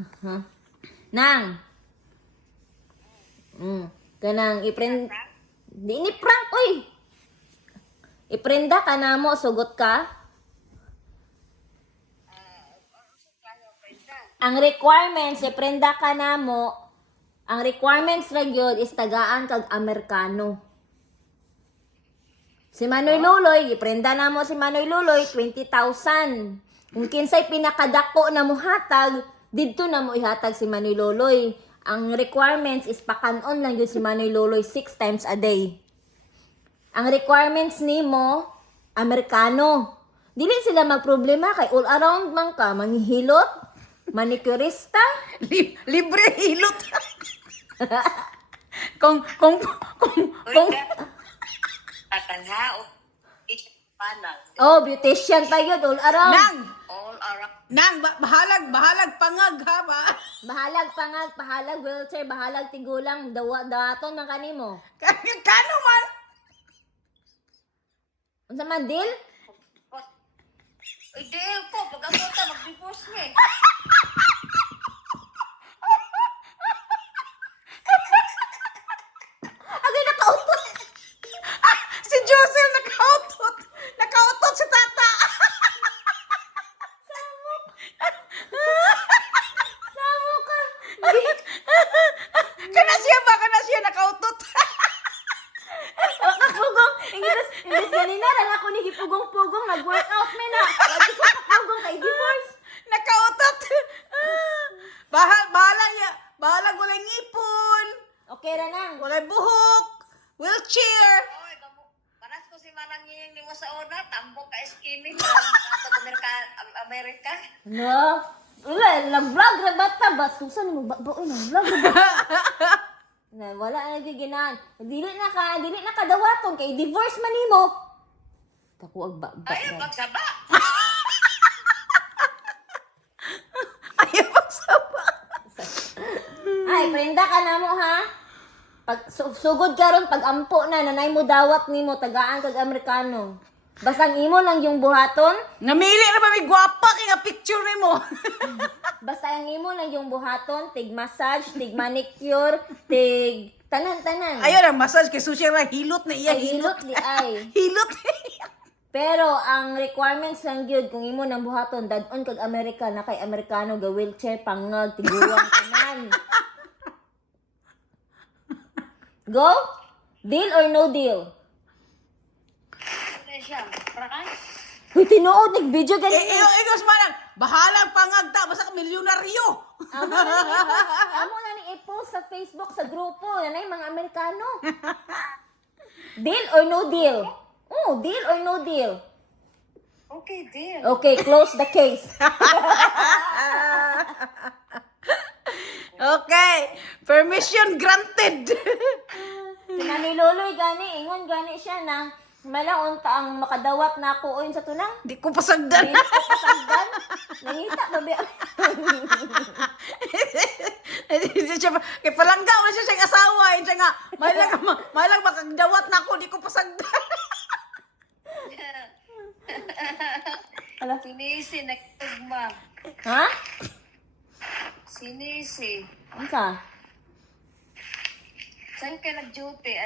Ha? Nang. Kanang iprend di ni prank oy. Iprenda ka na mo sugot ka. Ang requirements iprenda ka na mo. Ang requirements ra gyud is tagaan kag Amerikano. Si Manoy Luloy, iprenda na mo si Manoy Luloy 20,000. Kung kinsay pinakadako na mo hatag, didto na mo ihatag si Manoy Luloy. Ang requirements is pakanon lang yun si Manoy Luloy 6 times a day. Ang requirements nimo Amerikano. Dili sila magproblema kay all around man ka, manghihilot, manicurista, Libre hilot. kung Tatangha o panang. oh, beautician pa yun, all around. All around. bahalag pangag ha ba? Bahalag wheelchair, bahalag tigulang, daton ng kanimo. Kano man? Unsa man deal? Uy, deal po. Pag ako ta, mag-divorce me. Agay nakautot. Si Josel nakautot. Nakautot si tata. Samo ka. Kana siya nakautot. Pugong. Imbis ganina ran ako ni gipugong-pugong nag-workout me na. Wagi ko kapugong kay divorce. Nakautot. Bahalag walay ngipon. Okay ra nang. Walay buhok. Wheelchair. Oy, panas ko si Manang Ying ni mo sa una. Tambok ka skinny. Parang Amerika. No. Wala, nag-vlog ra bata ba? Susan mo ba? Oy, nag-vlog ra ba? Na wala na giginan. Dili na kadawaton kay divorce man nimo. Kakuag ba? Ay, pagsaba. Ayaw pagsaba. Ay, prenda ka na mo ha. Pag sugod ka ron pag ampo na nanay mo dawat nimo tagaan kag Amerikano. Basta ang imo lang yung buhaton. Namili na ba may gwapa kay nga picture nimo? Basta ang imo lang yung buhaton, tig massage, tig manicure, tig tanan. Ayaw na massage kay sushi ra hilot na iya Ay, hilot li ay. Hilot. Pero ang requirements lang gyud kung imo nang buhaton dadon kag Amerika na kay Amerikano ga wheelchair pangag tiguang tanan. Go? Deal or no deal? Ano siya? Prakan? Huy, tinuod nag-video ganito. Ikaw manang bahalang pangagta basta ka milyonaryo. Amo na ni i-post sa Facebook sa grupo nanay mga Amerikano. Deal or no deal? Oh, deal or no deal? Okay, deal. Okay, close the case. Okay, permission granted. Si Mami Loloy gani, ingon gani siya na malaon ta ang makadawat na ako sa tunang. Di ko pasagdan. Dili ko pasagdan. Nangita ba ba? Kay palangga man siya siyang asawa, siya nga malang makagdawat na ako, di ko pasagdan. Ala. Sinisi, nagtugma. Ha? Sinisi. Unsa? Saan ka nag-duty?